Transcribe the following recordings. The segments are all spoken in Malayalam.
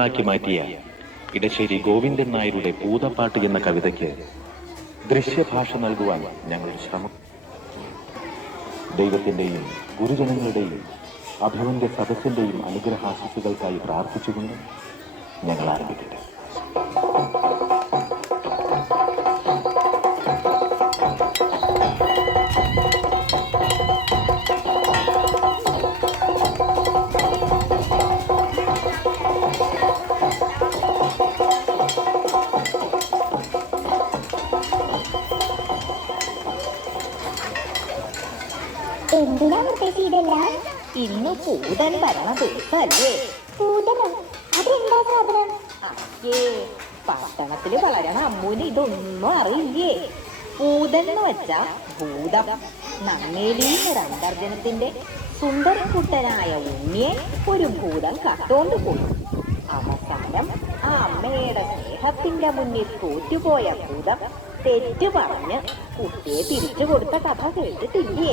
ാക്കി മാറ്റിയ ഇടശ്ശേരി ഗോവിന്ദൻ നായരുടെ പൂതപ്പാട്ട് എന്ന കവിതയ്ക്ക് ദൃശ്യഭാഷ നൽകുവാൻ ഞങ്ങൾ ശ്രമം. ദൈവത്തിന്റെയും ഗുരുജനങ്ങളുടെയും അഭിവന്ദ്യ സദസ്സിന്റെയും അനുഗ്രഹാശിസുകൾക്കായി പ്രാർത്ഥിച്ചുകൊണ്ട് ഞങ്ങൾ ആരംഭിക്കട്ടെ. എന്തിനാ മുത്തശ്ശി ഇതെല്ലാം? ഇന്ന് പൂതൻ വരണ ദിവസമല്ലേ? പൂതനോ? അതെന്താ സാധനം? അയ്യേ, പട്ടണത്തില് വളരണ അമ്മൂന് ഇതൊന്നും അറിയില്ലേ. പൂതൻ എന്ന് വെച്ചാ ഭൂതം. നമ്മേലീന്നൊരന്തർജനത്തിന്റെ സുന്ദരക്കുട്ടനായ ഉണ്ണിയെ ഒരു ഭൂതം കട്ടോണ്ട് പോയി. അവസാനം ആ അമ്മയുടെ സ്നേഹത്തിന്റെ മുന്നിൽ തോറ്റുപോയ ഭൂതം തെറ്റ് പറഞ്ഞ് കുട്ടിയെ തിരിച്ചു കൊടുത്ത കഥ കേട്ടിട്ടില്ലേ?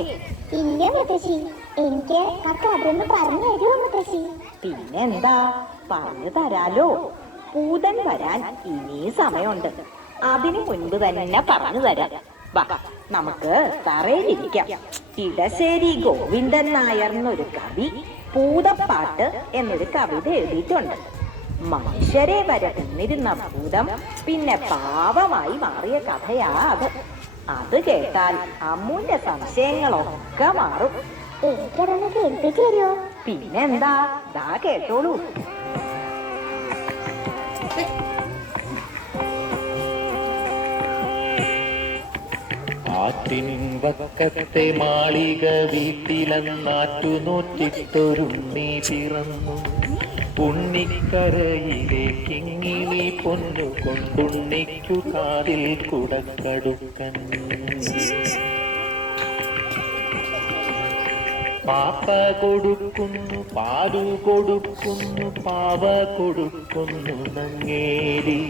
ഇല്ല മുത്തശ്ശി, എനിക്ക് ആ കഥ ഒന്ന് പറഞ്ഞു തരുമോ മുത്തശ്ശി? പിന്നെന്താ, പറഞ്ഞു തരാലോ. പൂതൻ വരാൻ ഇനി സമയമുണ്ട്. അതിനു മുൻപ് തന്നെ പറഞ്ഞു തരാം. വാ, നമുക്ക് തറയിലിരിക്കാം. ഇടശ്ശേരി ഗോവിന്ദൻ നായർ എന്നൊരു കവി പൂതപ്പാട്ട് എന്നൊരു കവിത എഴുതിയിട്ടുണ്ട്. മനുഷ്യരെ വരെ തിന്നിരുന്ന ഭൂതം പിന്നെ പാവമായി മാറിയ കഥയാ അത്. അത് കേട്ടാൽ അമ്മൂന്റെ സംശയങ്ങളൊക്കെ മാറും. എനിക്കതൊന്ന് കേൾപ്പിച്ചു തരുമോ? പിന്നെന്താ, ദാ കേട്ടോളൂ. ആറ്റിൻ വക്കത്തെ മാളിക വീട്ടിലെന്നാറ്റു നോറ്റിട്ടൊരുണ്ണി പിറന്നു. ഉണ്ണിക്കരയിലെ കിങ്ങിണി പൊന്നു കൊണ്ടുണ്ണിക്കു കാതിൽ കുടക്കടുക്കൻ. പാപ്പ കൊടുക്കുന്നു, പാലു കൊടുക്കുന്നു, പാവ കൊടുക്കുന്നു നങ്ങേലി.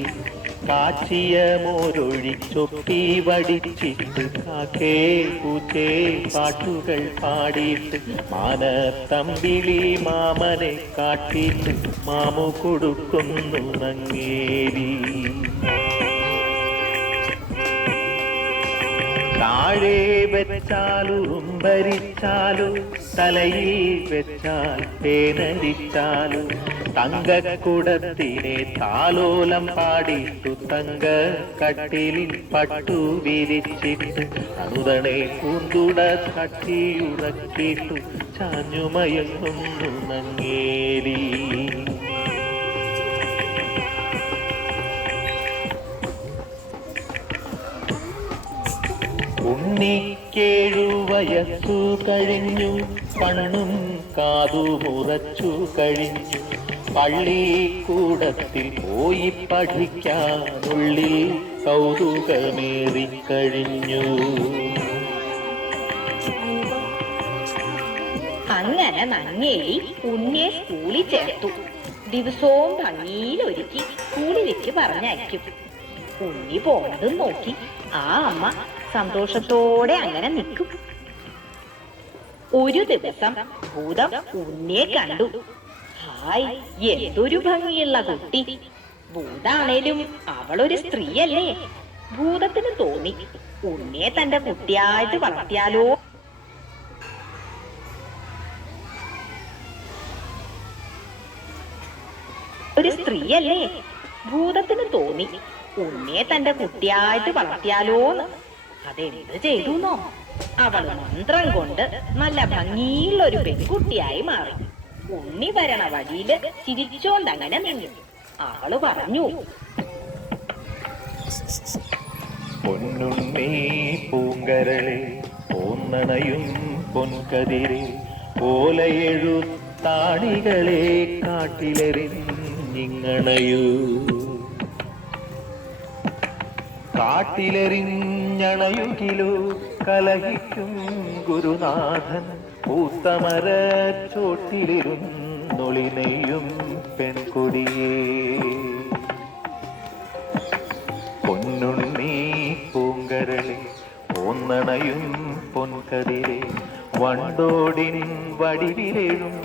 കാച്ചിയ മോരൊഴിച്ചൊപ്പി വടിച്ചിട്ട് കാക്കേ പൂച്ചേ പാട്ടുകൾ പാടിയിട്ട് മാനത്തമ്പിളി മാമനെ കാട്ടിയിട്ട് മാമു കൊടുക്കുന്നു നങ്ങേലി. താഴെ വെച്ചാലും ഭരിച്ചാലും തലയിൽ വെച്ചാൽ തേനരിച്ചാലും തങ്കക്കുടത്തിനെ താലോലം പാടിയിട്ടു തങ്ക കട്ടിലിൽ പട്ടു വിരിച്ചിട്ട് തണുതണെ പൂന്തുട തട്ടിയുറക്കിട്ടു ചാഞ്ഞുമയങ്ങുന്നു നങ്ങേലി. ഉണ്ണിക്കേഴു വയസ്സു കഴിഞ്ഞു, കണ്ണും കാതു മുറച്ചു കഴിഞ്ഞു. പള്ളിക്കൂടത്തിൽ പോയി പഠിക്കാനുള്ളിൽ കൗതുകമേറിക്കഴിഞ്ഞു. അങ്ങനെ നങ്ങേലി ഉണ്ണിയെ സ്കൂളിൽ ചേർത്തു. ദിവസവും ഭംഗിയിലൊരുക്കി സ്കൂളിൽ വെച്ച് പറഞ്ഞയക്കും. ഉണ്ണി പോണതും നോക്കി ആ അമ്മ സന്തോഷത്തോടെ അങ്ങനെ നിൽക്കും. ഒരു ദിവസം ഭൂതം ഉണ്ണിയെ കണ്ടു. ഹായ്, എന്തൊരു ഭംഗിയുള്ള കുട്ടി. ഭൂതാണേലും അവളൊരു സ്ത്രീയല്ലേ. ഭൂതത്തിന് തോന്നി ഉണ്ണിയെ തന്റെ കുട്ടിയായിട്ട് വളർത്തിയാലോ. ഒരു സ്ത്രീയല്ലേ. ഭൂതത്തിന് തോന്നി ഉണ്ണിയെ തന്റെ കുട്ടിയായിട്ട് വളർത്തിയാലോന്ന്. അതെന്ത് ചെയ്തുന്നോ, അവള് മന്ത്രം കൊണ്ട് നല്ല ഭംഗിയുള്ള ഒരു പെൺകുട്ടിയായി മാറി. ഉണ്ണി വരണ വഴിയില് ചിരിച്ചോണ്ടങ്ങനെ നിന്നു. അവള് പറഞ്ഞു, പൊന്നുണ്ണി പൂങ്കരളെ പോന്നണയും പൊൻകതിരെ ഓലയെഴുത്താണികളെ കാട്ടിലെറിഞ്ഞിങ്ങണയൂ. കാട്ടിലെറിഞ്ഞണയുകിലോ കലഹിക്കും ഗുരുനാഥൻ പൂത്തമര ചോട്ടിലിരുന്നൊളിനെയും പെൺകൊടിയേ. പൊന്നുണ്ണി പൂങ്കരളെ പോന്നണയും പൊൻകതിരെ വണ്ടോടിൻ വടിവിലേഴും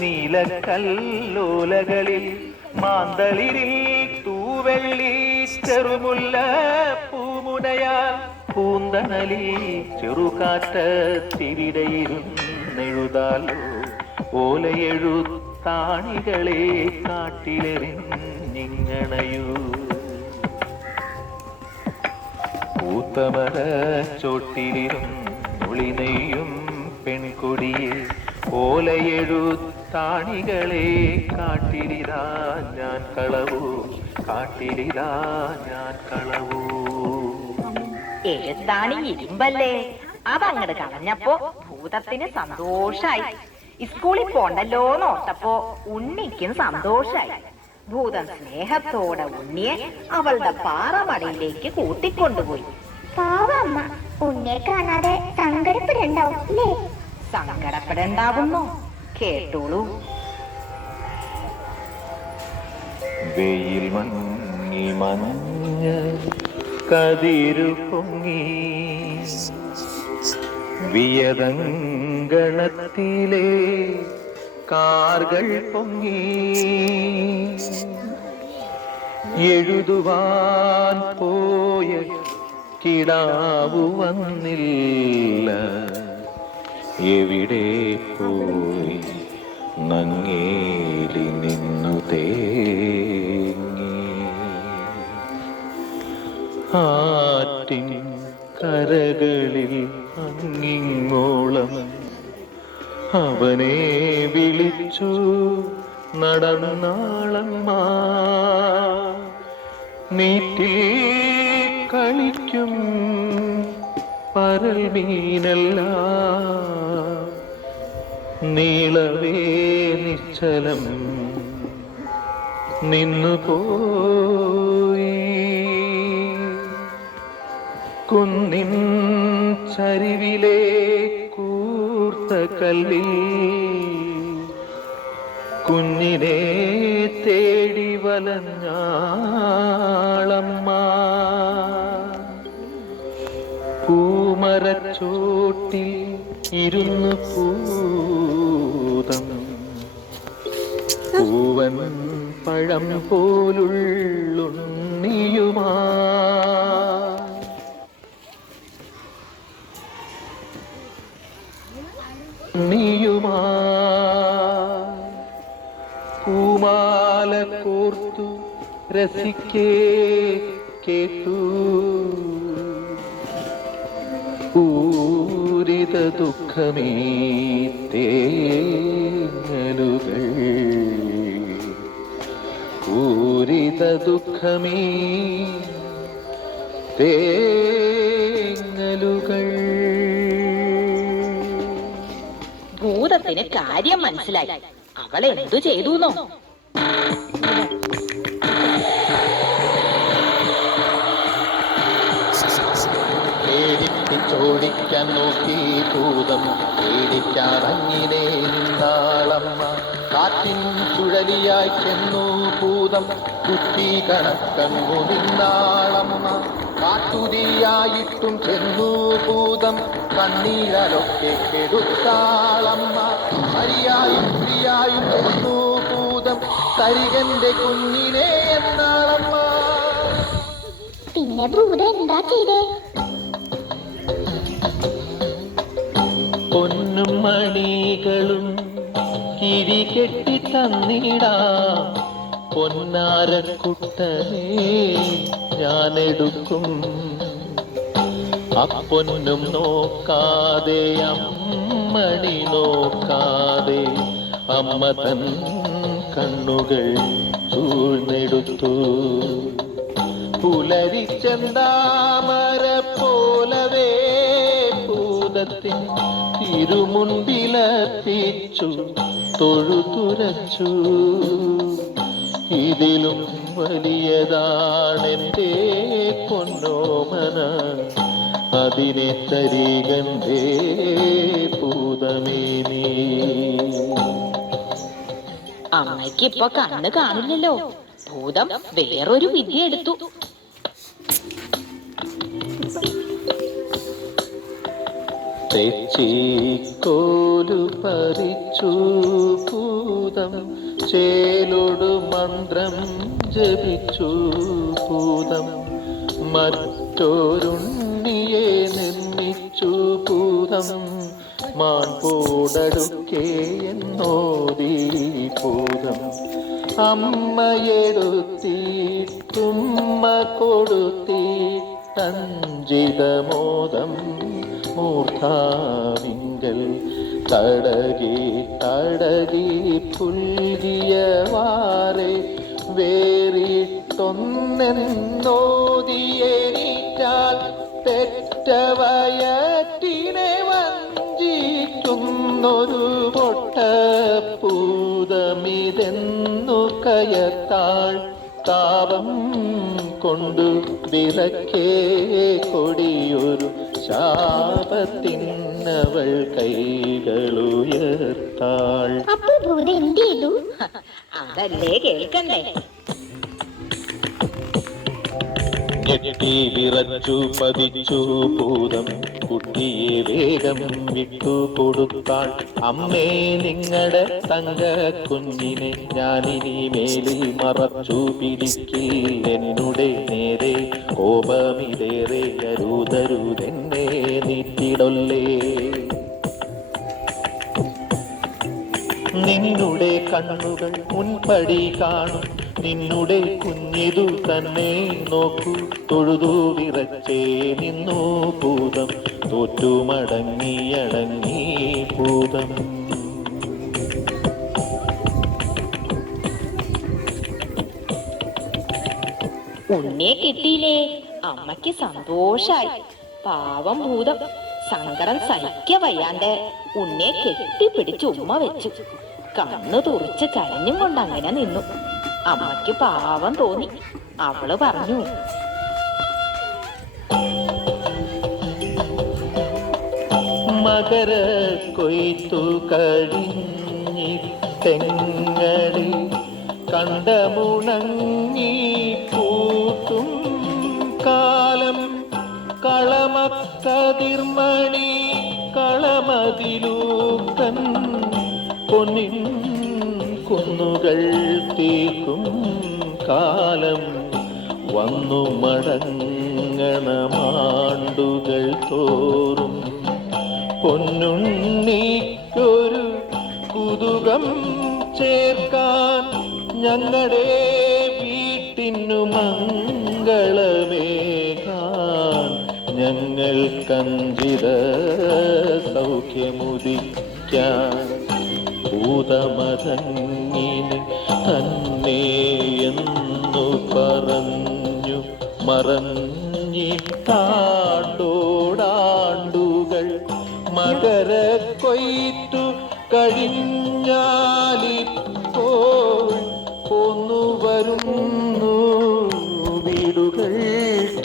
നീലക്കല്ലോലകളിൽ മാന്തളിരിൽ തൂവെള്ളി ചെറുമുല്ല പൂമുനയാൽ പൂന്തണലിൽ ചെറുകാറ്റത്തിരിടയിരുന്നെഴുതാലോ ഓലയെഴുത്താണികളെ കാട്ടിലെറിഞ്ഞിങ്ങണയൂ പൂത്തമര ചോട്ടിലിരും ഒളിനെയ്യും പെൺകൊടിയെ ഓലയെഴുത്താണികളെ കാട്ടിലിതാ ഞാൻ കളവൂ കാട്ടിലിതാ ഞാൻ കളവൂ. എഴുത്താണി ഇരുമ്പല്ലേ, അതങ്ങട് കളഞ്ഞപ്പോ ഭൂതത്തിന് സന്തോഷായി. സ്കൂളിൽ പോണ്ടല്ലോ നോട്ടപ്പോ ഉണ്ണിക്കും സന്തോഷായി. ഭൂതം സ്നേഹത്തോടെ ഉണ്ണിയെ അവളുടെ പാറമടയിലേക്ക് കൂട്ടിക്കൊണ്ടുപോയി. പാവമ്മ ഉണ്ണിയെ കാണാതെ സങ്കടപ്പെടണ്ടാവും അല്ലേ? സങ്കടപ്പെടണ്ടാവുന്നോ? കേട്ടോളൂ. വെയിൽ മങ്ങി മഞ്ഞ കതിരു പൊങ്ങി വിയതങ്കണത്തിലെ കാർകൾ പൊങ്ങി എഴുതുവാൻ പോയ കിടാവു വന്നില്ല എവിടെ പോയി നങ്ങേലി നിന്നു തേങ്ങി ആറ്റിൻ കരകളിൽ അങ്ങിങ്ങോളം അവനെ വിളിച്ചു നടന്നാളമ്മ നീറ്റിൽ കളിക്കും പരൽ മീനല്ല നീളവേ നിശ്ചലം നിന്നുപോയി കുന്നിൻ ചരിവിലെ കൂർത്ത കല്ലിൽ കുഞ്ഞിനെ തേടി വലഞ്ഞാളമ്മ പൂമരച്ചോട്ടിൽ ഇരുന്നു പൂതം പൂവൻ പഴം പോലുള്ളുണ്ണിയുമാ പൂമാല കോർത്തു രസിക്കേ കേട്ടു പൂരിത ദുഃഖമേ തേങ്ങലുകൾ പൂരിത ദുഃഖമേ തേങ്ങലുകൾ. ഭൂതത്തിന് കാര്യം മനസ്സിലായി. അവൾ എന്തു ചെയ്തുന്നോ? ചോടിക്കാൻ നോക്കി ഭൂതം പേടിക്കാറങ്ങിനെ നിന്നാളമ്മ കാറ്റിൻ ചുഴലിയായി ചെന്നു ഭൂതം കുത്തി കണക്കങ്ങു നിന്നാളമ്മ കാട്ടുതീയായിട്ടും ചെന്നു ഭൂതം കണ്ണീരലൊക്കെ കെടുത്താളമ്മ ഹരിയായും പ്രിയായും ചെന്നു ഭൂതം തരികന്റെ കുഞ്ഞിനെ എന്നാളമ്മ. പിന്നെ ഭൂതം എന്താ ചെയ്തേ? പൊന്നും മണികളും കിരികെട്ടി തന്നിടാം പൊന്നാരക്കുട്ടനെ ഞാനെടുക്കും അപ്പൊന്നും നോക്കാതെ അമ്മണി നോക്കാതെ അമ്മ തൻ കണ്ണുകൾ ചൂഴ്ന്നെടുത്തു പുലരിച്ചെന്താമര പോലവേ ഭൂതത്തിൻ തിരുമുൻപിലെത്തിച്ചു തൊഴുതുരച്ചു ഇതിലും വലിയതാണെന്റെ പൊന്നോമന അതിനെ തരികണ്ടേ ഭൂതമേനി. അമ്മയ്ക്ക് ഇപ്പൊ കണ്ണ് കാണില്ലല്ലോ. ഭൂതം വേറൊരു വിദ്യ എടുത്തു. തെച്ചിക്കോലു പറിച്ചു ഭൂതം ചേലൊടു മന്ത്രം ജപിച്ചു ഭൂതം മറ്റൊരുണ്ണിയെ നിർമ്മിച്ചു ഭൂതം മാൻപോടടുക്കേ എന്നോദീ ഭൂതം അമ്മയെടുത്തീട്ടുമ്മ കൊടുത്തീട്ടഞ്ചിതമോദം മൂർധാവിങ്കൽ തടകി തടകി പുൽകിയ വാറെ വേറിട്ടൊന്നെന്നോദിയേറ്റാൽ തെറ്റവയറ്റിനെ വഞ്ചിക്കുന്നൊരു പൊട്ടപ്പൂതമിതെന്നു കയത്താൾ താപം കൊണ്ടു വിറക്കേ കൊടിയൊരു ശാപത്തിനവൾ കൈകളുയർത്താൾ. അപ്പൊ ഭൂതം എന്ത് ചെയ്തു? അതല്ലേ കേൾക്കണ്ടേ. ഞെട്ടി വിറച്ചു പതിച്ചു ഭൂതം കുട്ടിയെ വേഗം വിട്ടു കൊടുത്താൾ. അമ്മേ നിങ്ങളുടെ തങ്ക കുഞ്ഞിനെ ഞാനിനി മേലിൽ മറച്ചു പിടിക്കില്ലെന്നുടെ നേരെ കോപമിതേറെ അരുതരുതെന്നെ നീറ്റിടൊല്ലേ. നിന്നുടെ കണ്ണുകൾ മുൻപടി കാണും നിന്നുടെ കുഞ്ഞിതു തന്നെ നോക്കൂ. തൊഴുതു വിറച്ചേ നിന്നു ഭൂതം തോറ്റുമടങ്ങിയടങ്ങി ഭൂതം. ഉണ്ണിയെ കിട്ടിയില്ലേ? അമ്മയ്ക്ക് സന്തോഷായി. പാവം ഭൂതം സങ്കടം സഹിക്ക വയ്യാണ്ട് ഉണ്ണിയെ കെട്ടിപ്പിടിച്ച് ഉമ്മ വെച്ചു. കണ്ണു തുറിച്ച് കരഞ്ഞും കൊണ്ട് അങ്ങനെ നിന്നു. അമ്മയ്ക്ക് പാവം തോന്നി. അവള് പറഞ്ഞു, മകര കൊയ്ത്തു കഴിഞ്ഞിട്ടെങ്ങടി കണ്ടമുണങ്ങി പൂത്തും കാലം കളമക്കതിർമണി കളമതിലൂക്കൻ പൊന്നിൻ കുന്നുകൾ തീർക്കും കാലം വന്നു മടങ്ങണമാണ്ടുകൾ തോറും പൊന്നുണ്ണിക്കൊരു കുതുകം ചേർക്കാൻ ഞങ്ങളുടെ വീട്ടിനു മംഗളമേകാൻ ഞങ്ങൾ കഞ്ചിത സൗഖ്യമുദിക്കാൻ ഭൂതമതങ്ങിന് തന്നെ എന്നു പറഞ്ഞു മറഞ്ഞിട്ടാണ്ടോടാണ്ടുകൾ മകര കൊയ്ത്തു കഴിഞ്ഞാലിപ്പോൾ പോന്നു വരുന്നു വീടുകൾ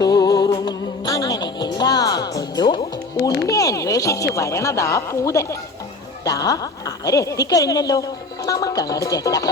തോറും. അങ്ങനെ എല്ലാ കൊല്ലവും ഉണ്ണി അന്വേഷിച്ച് വരണതാ പൂതൻ. ദാ അവരെത്തിക്കഴിഞ്ഞല്ലോ. നമുക്കങ്ങോട്ട് ചെല്ലാം.